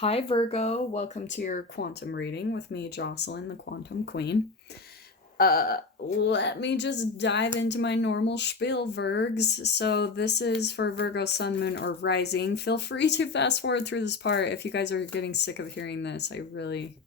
Hi, Virgo. Welcome to your quantum reading with me, Jocelyn, the Quantum Queen. Let me just dive into my normal spiel, Virgs. So, this is for Virgo, Sun, Moon, or Rising. Feel free to fast forward through this part if you guys are getting sick of hearing this. I really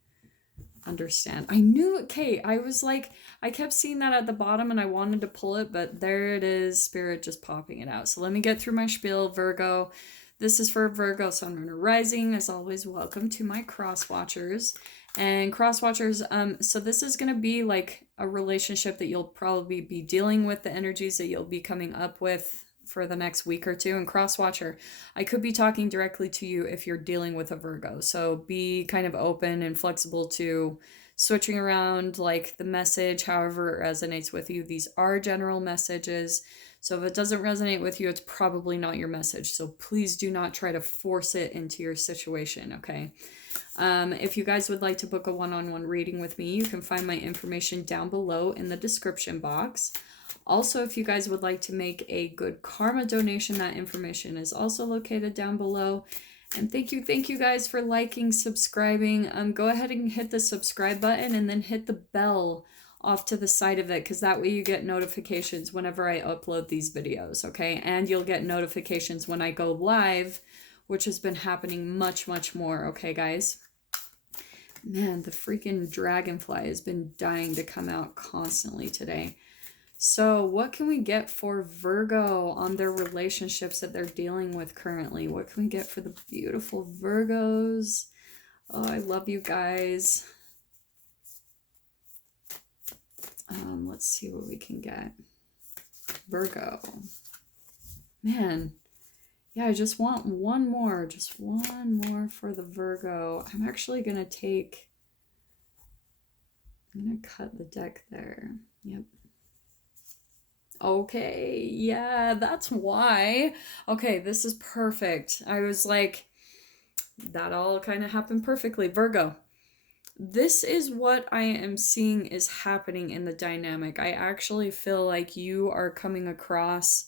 understand. I knew, okay, I was like, I kept seeing that at the bottom and I wanted to pull it, but there it is, Spirit just popping it out. So, let me get through my spiel, Virgo. This is for Virgo, Sun, Moon, or Rising. As always, welcome to my cross watchers. And cross watchers, so this is going to be like a relationship that you'll probably be dealing with, the energies that you'll be coming up with for the next week or two. And cross watcher, I could be talking directly to you if you're dealing with a Virgo. So be kind of open and flexible to switching around like the message, however it resonates with you. These are general messages. So if it doesn't resonate with you, it's probably not your message. So please do not try to force it into your situation, okay? If you guys would like to book a one-on-one reading with me, you can find my information down below in the description box. Also, if you guys would like to make a good karma donation, that information is also located down below. And thank you guys for liking, subscribing. Go ahead and hit the subscribe button and then hit the bell off to the side of it, because that way you get notifications whenever I upload these videos, okay? And you'll get notifications when I go live, which has been happening much more, okay, guys? Man, the freaking dragonfly has been dying to come out constantly today. So what can we get for Virgo on their relationships that they're dealing with currently? What can we get for the beautiful Virgos? Oh, I love you guys. Let's see what we can get. Virgo. Man. Yeah, I just want one more. Just one more for the Virgo. I'm actually going to take... I'm going to cut the deck there. Yep. Okay, yeah, that's why. Okay, this is perfect. I was like, that all kind of happened perfectly. Virgo. This is what I am seeing is happening in the dynamic. I actually feel like you are coming across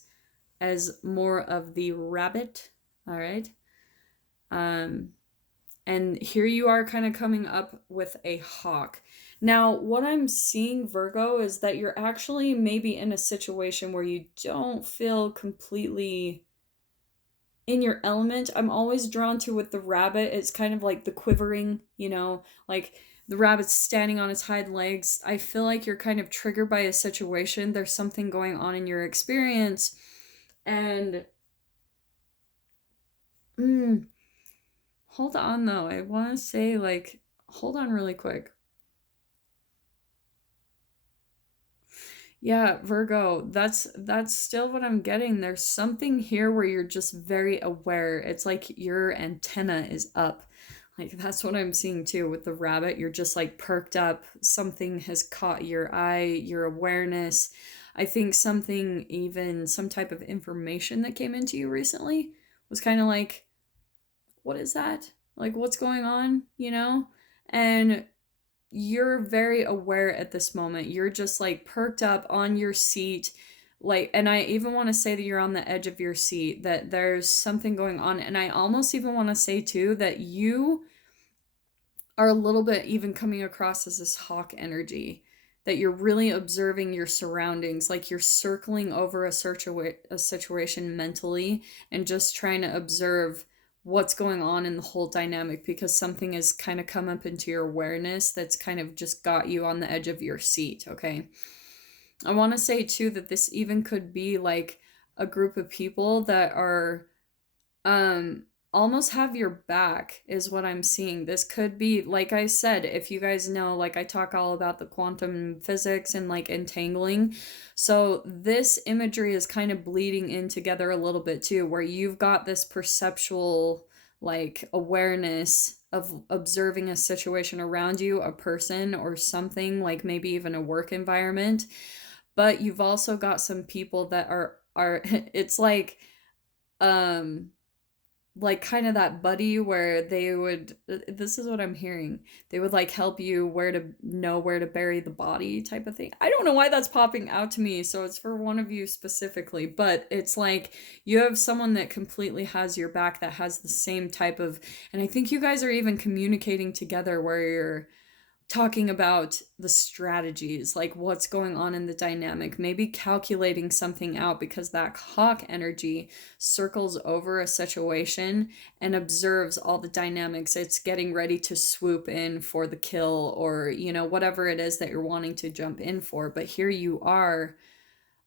as more of the rabbit, all right? And here you are kind of coming up with a hawk. Now, what I'm seeing, Virgo, is that you're actually maybe in a situation where you don't feel completely in your element. I'm always drawn to with the rabbit. It's kind of like the quivering, you know, like the rabbit's standing on its hind legs. I feel like you're kind of triggered by a situation. There's something going on in your experience. And hold on though. I want to say like, hold on really quick. Yeah, Virgo, that's still what I'm getting. There's something here where you're just very aware. It's like your antenna is up. Like that's what I'm seeing too with the rabbit. You're just like perked up. Something has caught your eye, your awareness. I think something, even some type of information that came into you recently was kind of like, what is that? Like, what's going on, you know? And you're very aware at this moment. You're just like perked up on your seat. Like, and I even want to say that you're on the edge of your seat, that there's something going on. And I almost even want to say too that you are a little bit even coming across as this hawk energy, that you're really observing your surroundings, like you're circling over a situation mentally and just trying to observe what's going on in the whole dynamic, because something has kind of come up into your awareness that's kind of just got you on the edge of your seat, okay? I want to say too that this even could be like a group of people that are almost have your back is what I'm seeing. This could be, like I said, if you guys know, like I talk all about the quantum physics and like entangling. So this imagery is kind of bleeding in together a little bit too, where you've got this perceptual like awareness of observing a situation around you, a person or something, like maybe even a work environment. But you've also got some people that are it's like like kind of that buddy where they would, this is what I'm hearing, they would like help you where to know where to bury the body type of thing. I don't know why that's popping out to me, so it's for one of you specifically, but it's like you have someone that completely has your back, that has the same type of, and I think you guys are even communicating together where you're talking about the strategies, like what's going on in the dynamic, maybe calculating something out, because that hawk energy circles over a situation and observes all the dynamics. It's getting ready to swoop in for the kill, or, you know, whatever it is that you're wanting to jump in for. But here you are,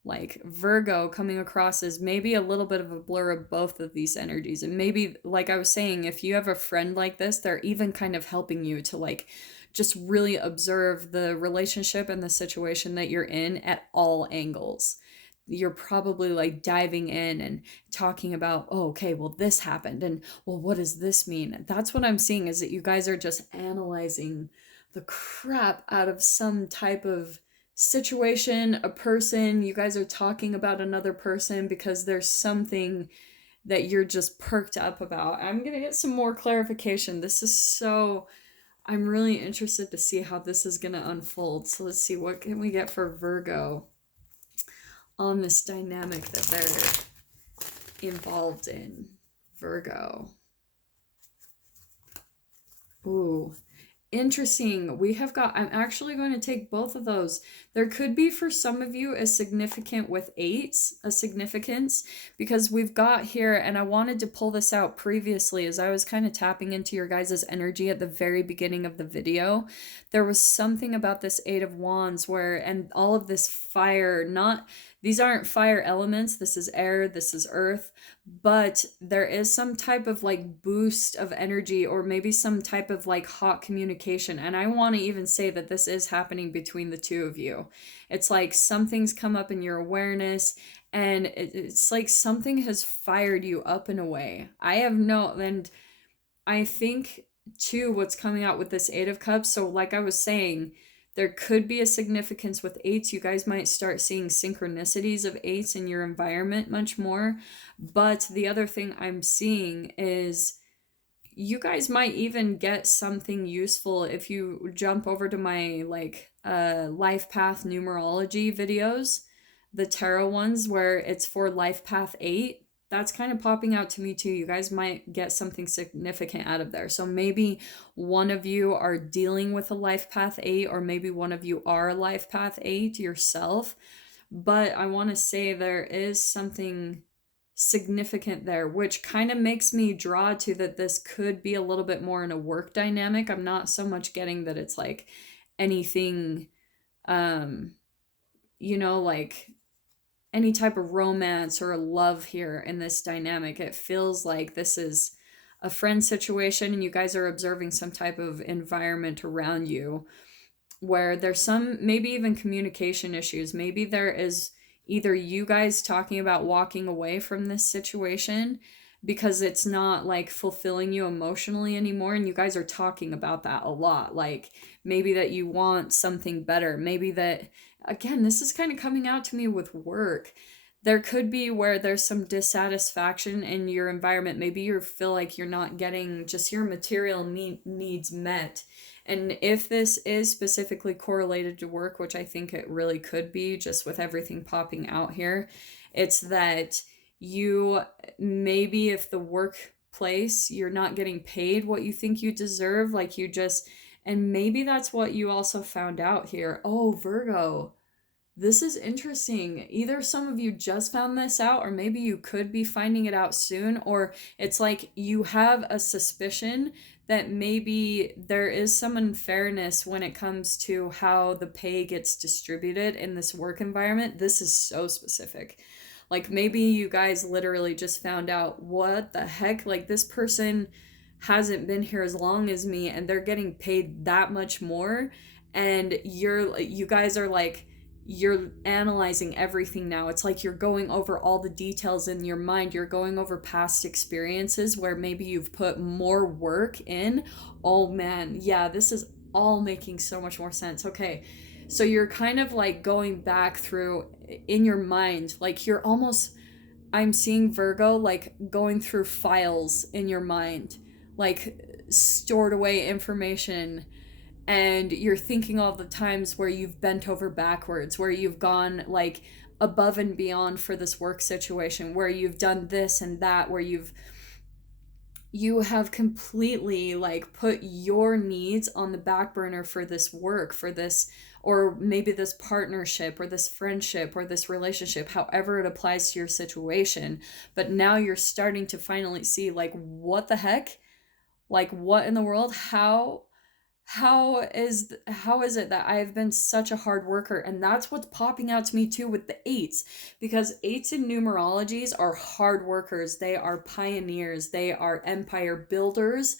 like Virgo, coming across as maybe a little bit of a blur of both of these energies. And maybe, like I was saying, if you have a friend like this, they're even kind of helping you to like just really observe the relationship and the situation that you're in at all angles. You're probably like diving in and talking about, oh, okay, well, this happened. And well, what does this mean? That's what I'm seeing, is that you guys are just analyzing the crap out of some type of situation, a person. You guys are talking about another person because there's something that you're just perked up about. I'm going to get some more clarification. This is so, I'm really interested to see how this is going to unfold. So let's see, what can we get for Virgo on this dynamic that they're involved in? Virgo. Ooh, interesting. We have got, I'm actually going to take both of those. There could be for some of you a significant with eights, a significance, because we've got here, and I wanted to pull this out previously as I was kind of tapping into your guys' energy at the very beginning of the video. There was something about this Eight of Wands where, and all of this fire, not, these aren't fire elements, this is air, this is earth, but there is some type of like boost of energy, or maybe some type of like hot communication. And I want to even say that this is happening between the two of you. It's like something's come up in your awareness, and it's like something has fired you up in a way. I have no, and I think too what's coming out with this Eight of Cups, so like I was saying, there could be a significance with eights. You guys might start seeing synchronicities of eights in your environment much more. But the other thing I'm seeing is you guys might even get something useful if you jump over to my like life path numerology videos, the tarot ones where it's for life path 8. That's kind of popping out to me too. You guys might get something significant out of there. So maybe one of you are dealing with a life path 8, or maybe one of you are a life path 8 yourself. But I want to say there is something significant there, which kind of makes me draw to that this could be a little bit more in a work dynamic. I'm not so much getting that it's like anything, you know, like any type of romance or love here in this dynamic. It feels like this is a friend situation, and you guys are observing some type of environment around you where there's some, maybe even communication issues. Maybe there is either you guys talking about walking away from this situation because it's not like fulfilling you emotionally anymore, and you guys are talking about that a lot. Like maybe that you want something better. Maybe that, again, this is kind of coming out to me with work. There could be where there's some dissatisfaction in your environment. Maybe you feel like you're not getting just your material needs met. And if this is specifically correlated to work, which I think it really could be just with everything popping out here, it's that you, maybe if the workplace, you're not getting paid what you think you deserve, like you just, and maybe that's what you also found out here. Oh, Virgo, this is interesting. Either some of you just found this out, or maybe you could be finding it out soon, or it's like you have a suspicion that maybe there is some unfairness when it comes to how the pay gets distributed in this work environment. This is so specific. Like maybe you guys literally just found out, what the heck? Like this person hasn't been here as long as me, and they're getting paid that much more. And you guys are like, you're analyzing everything now. It's like you're going over all the details in your mind. You're going over past experiences where maybe you've put more work in. Oh man, yeah, this is all making so much more sense. Okay, so you're kind of like going back through in your mind, like you're almost, I'm seeing Virgo like going through files in your mind, like stored away information, and you're thinking all the times where you've bent over backwards, where you've gone like above and beyond for this work situation, where you've done this and that, where you have completely like put your needs on the back burner for this work, for this, or maybe this partnership or this friendship or this relationship, however it applies to your situation. But now you're starting to finally see like, what the heck, like what in the world, how is it that I've been such a hard worker? And that's what's popping out to me too with the eights, because eights in numerologies are hard workers. They are pioneers. They are empire builders.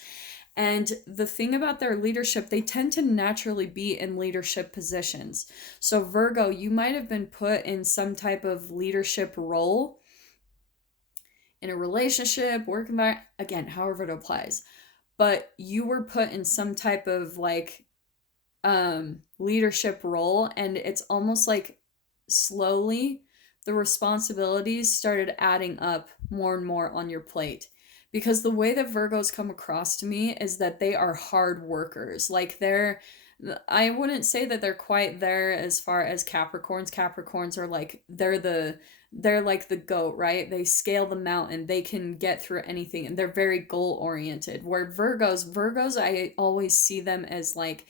And the thing about their leadership, they tend to naturally be in leadership positions. So Virgo, you might have been put in some type of leadership role in a relationship, work environment, again, however it applies. But you were put in some type of like leadership role, and it's almost like slowly the responsibilities started adding up more and more on your plate. Because the way that Virgos come across to me is that they are hard workers. Like I wouldn't say that they're quite there as far as Capricorns. Capricorns are like, they're like the goat, right? They scale the mountain. They can get through anything, and they're very goal oriented. Where Virgos, I always see them as like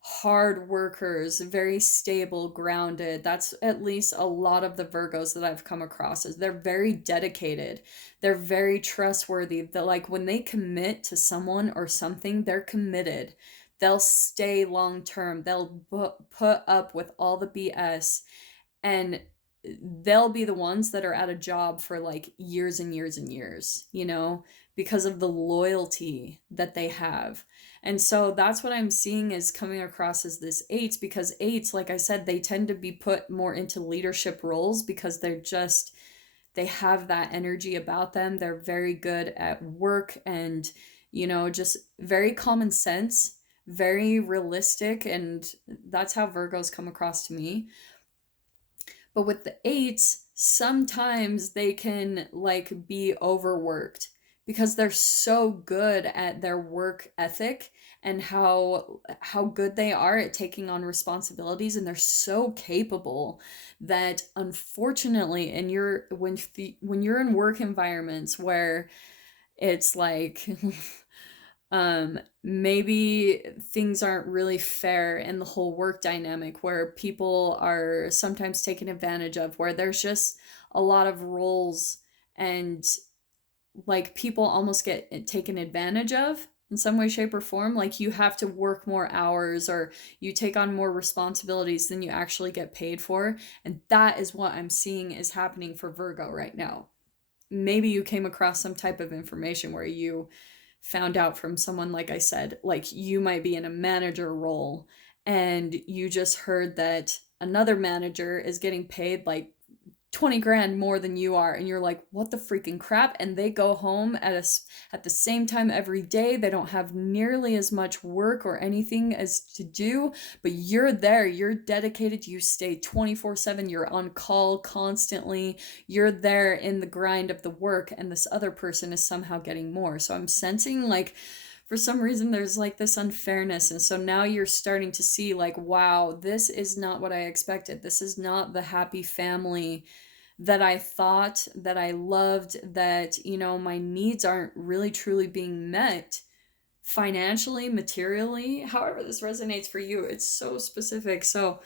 hard workers, very stable, grounded. That's at least a lot of the Virgos that I've come across, is they're very dedicated. They're very trustworthy. They're like, when they commit to someone or something, they're committed. They'll stay long term. They'll put up with all the BS, and they'll be the ones that are at a job for like years and years and years, because of the loyalty that they have. And so that's what I'm seeing is coming across as this eights, because eights, like I said, they tend to be put more into leadership roles because they have that energy about them. They're very good at work and, just very common sense, very realistic. And that's how Virgos come across to me. But with the eights, sometimes they can like be overworked because they're so good at their work ethic and how good they are at taking on responsibilities, and they're so capable that unfortunately when you're in work environments where it's like maybe things aren't really fair in the whole work dynamic, where people are sometimes taken advantage of, where there's just a lot of roles and like people almost get taken advantage of in some way, shape, or form. Like you have to work more hours or you take on more responsibilities than you actually get paid for. And that is what I'm seeing is happening for Virgo right now. Maybe you came across some type of information where you found out from someone, like I said, like you might be in a manager role and you just heard that another manager is getting paid like 20 grand more than you are, and you're like, what the freaking crap? And they go home at the same time every day. They don't have nearly as much work or anything as to do, but you're there, you're dedicated, you stay 24/7, you're on call constantly, you're there in the grind of the work, and this other person is somehow getting more. So I'm sensing like for some reason there's like this unfairness, and so now you're starting to see like, wow, this is not what I expected. This is not the happy family that I thought, that I loved, that my needs aren't really truly being met financially, materially, however this resonates for you. It's so specific. So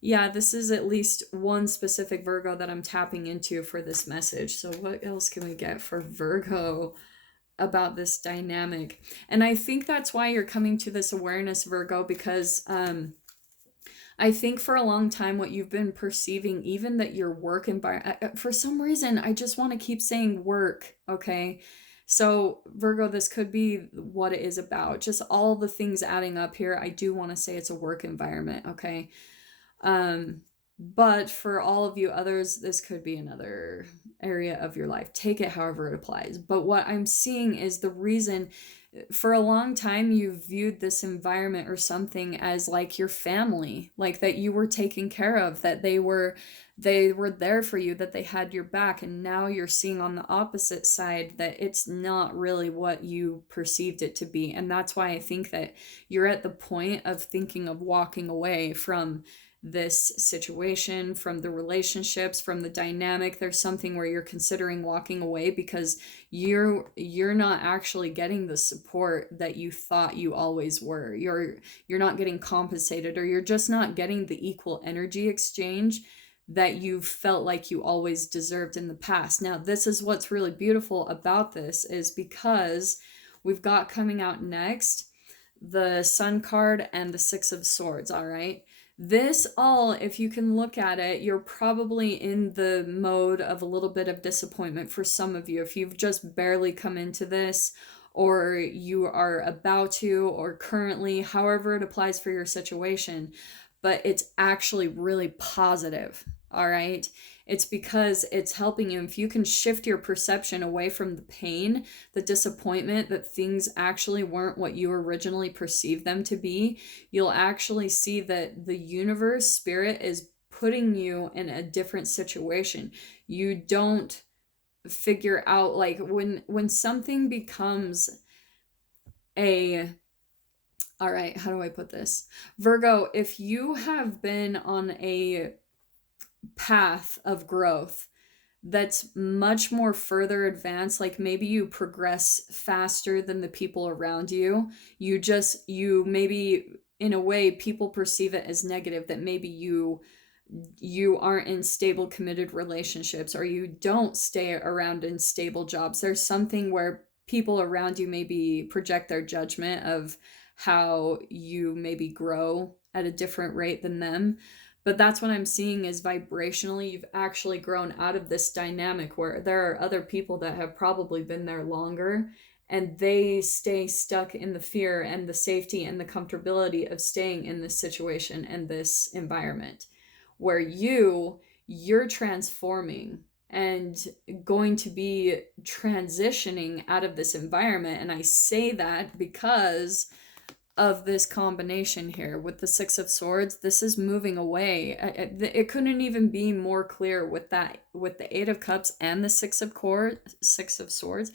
yeah, this is at least one specific Virgo that I'm tapping into for this message. So what else can we get for Virgo about this dynamic? And I think that's why you're coming to this awareness, Virgo, because I think for a long time what you've been perceiving, even that your work environment, for some reason I just want to keep saying work, okay? So Virgo, this could be what it is about, just all the things adding up here. I do want to say it's a work environment, okay? But for all of you others, this could be another area of your life. Take it however it applies. But what I'm seeing is the reason for a long time you viewed this environment or something as like your family, like that you were taken care of, that they were there for you, that they had your back. And now you're seeing on the opposite side that it's not really what you perceived it to be. And that's why I think that you're at the point of thinking of walking away from this situation, from the relationships, from the dynamic. There's something where you're considering walking away because you're not actually getting the support that you thought you always were. You're not getting compensated, or you're just not getting the equal energy exchange that you felt like you always deserved in the past. Now, this is what's really beautiful about this, is because we've got coming out next the Sun card and the Six of Swords, all right? This all, if you can look at it, you're probably in the mode of a little bit of disappointment for some of you. If you've just barely come into this, or you are about to, or currently, however it applies for your situation, but it's actually really positive, all right? It's because it's helping you. If you can shift your perception away from the pain, the disappointment that things actually weren't what you originally perceived them to be, you'll actually see that the universe, spirit, is putting you in a different situation. You don't figure out, like, when something becomes a, all right, how do I put this? Virgo, if you have been on a path of growth that's much more further advanced, like maybe you progress faster than the people around you, you maybe, in a way, people perceive it as negative, that maybe you aren't in stable committed relationships, or you don't stay around in stable jobs. There's something where people around you maybe project their judgment of how you maybe grow at a different rate than them. But that's what I'm seeing, is vibrationally you've actually grown out of this dynamic where there are other people that have probably been there longer, and they stay stuck in the fear and the safety and the comfortability of staying in this situation and this environment, where you're transforming and going to be transitioning out of this environment. And I say that because of this combination here with the Six of Swords. This is moving away. It couldn't even be more clear with that, with the Eight of Cups and the Six of Swords.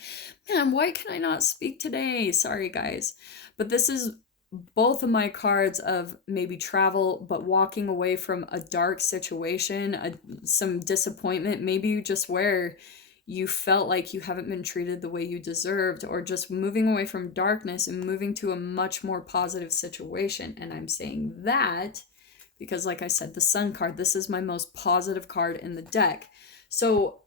Man, why can I not speak today? Sorry, guys. But this is both of my cards of maybe travel, but walking away from a dark situation, some disappointment, maybe just where you felt like you haven't been treated the way you deserved, or just moving away from darkness and moving to a much more positive situation. And I'm saying that because, like I said, the Sun card, this is my most positive card in the deck. So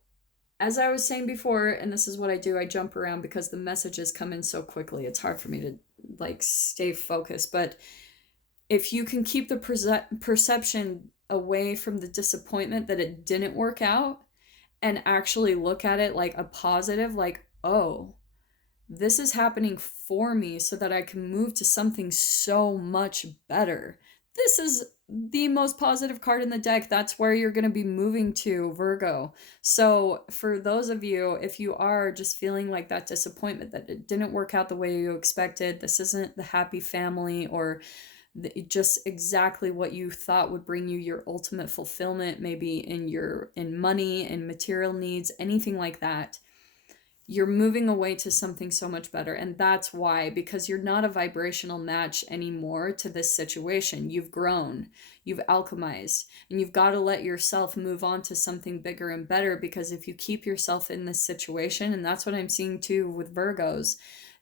as I was saying before, and this is what I do, I jump around because the messages come in so quickly. It's hard for me to like stay focused. But if you can keep the perception away from the disappointment that it didn't work out, and actually look at it like a positive, like, oh, this is happening for me so that I can move to something so much better. This is the most positive card in the deck. That's where you're going to be moving to, Virgo. So for those of you, if you are just feeling like that disappointment, that it didn't work out the way you expected, this isn't the happy family, or just exactly what you thought would bring you your ultimate fulfillment, maybe in money and material needs, anything like that, you're moving away to something so much better. And that's why, because you're not a vibrational match anymore to this situation. You've grown, you've alchemized, and you've got to let yourself move on to something bigger and better. Because if you keep yourself in this situation, and that's what I'm seeing too with Virgos,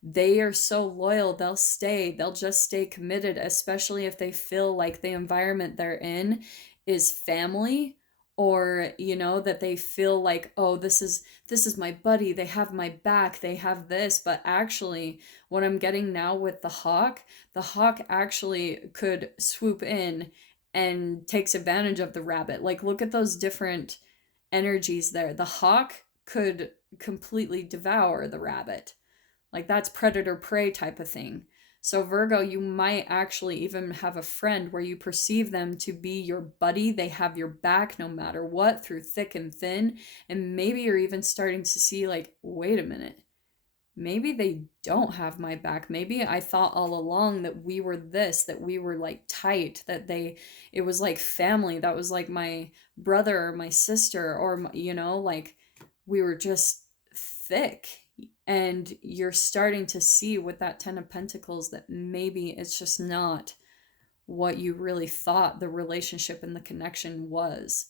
they are so loyal, they'll just stay committed, especially if they feel like the environment they're in is family, or that they feel like, oh, this is my buddy, they have my back, they have this. But actually, what I'm getting now with the hawk actually could swoop in and takes advantage of the rabbit. Like, look at those different energies there. The hawk could completely devour the rabbit. Like, that's predator prey type of thing. So Virgo, you might actually even have a friend where you perceive them to be your buddy. They have your back no matter what, through thick and thin. And maybe you're even starting to see, like, wait a minute, maybe they don't have my back. Maybe I thought all along that we were this, that we were like tight, that it was like family, that was like my brother or my sister, or, you know, like we were just thick. And you're starting to see with that 10 of Pentacles that maybe it's just not what you really thought the relationship and the connection was.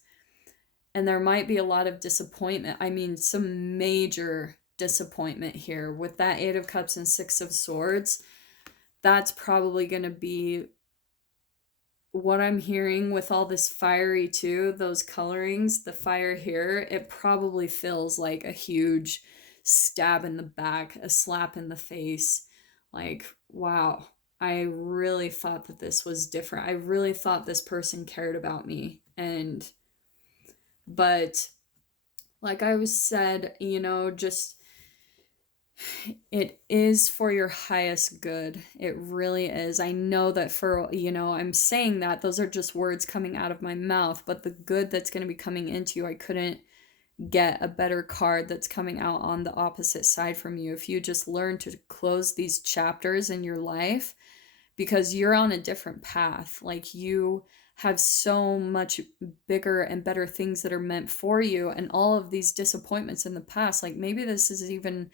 And there might be a lot of disappointment. I mean, some major disappointment here with that 8 of Cups and 6 of Swords. That's probably going to be what I'm hearing with all this fiery too, those colorings, the fire here. It probably feels like a huge stab in the back, a slap in the face. Like, wow, I really thought that this was different. I really thought this person cared about me. But like I was said, you know, just it is for your highest good. It really is. I know that for, you know, I'm saying that those are just words coming out of my mouth, but the good that's going to be coming into you, I couldn't get a better card that's coming out on the opposite side from you. If you just learn to close these chapters in your life, because you're on a different path. Like you have so much bigger and better things that are meant for you, and all of these disappointments in the past, like maybe this is even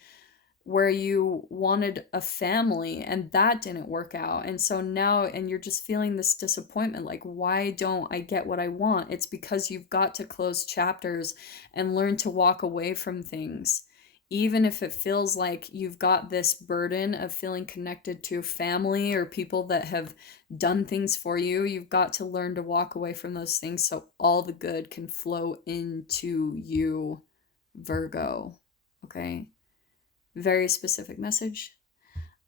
where you wanted a family and that didn't work out. And so now, and you're just feeling this disappointment, like, why don't I get what I want? It's because you've got to close chapters and learn to walk away from things. Even if it feels like you've got this burden of feeling connected to family or people that have done things for you, you've got to learn to walk away from those things so all the good can flow into you, Virgo. Okay? Very specific message.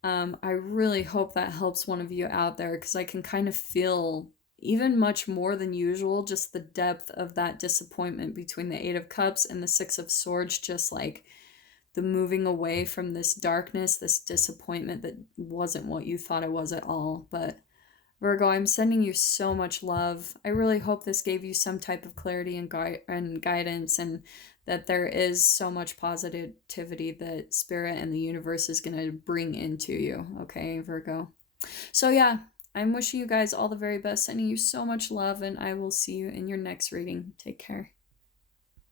I really hope that helps one of you out there, because I can kind of feel, even much more than usual, just the depth of that disappointment between the 8 of Cups and the 6 of Swords, just like the moving away from this darkness, this disappointment that wasn't what you thought it was at all. But Virgo, I'm sending you so much love. I really hope this gave you some type of clarity and guidance, and that there is so much positivity that Spirit and the universe is going to bring into you. Okay, Virgo? So yeah, I'm wishing you guys all the very best, sending you so much love, and I will see you in your next reading. Take care.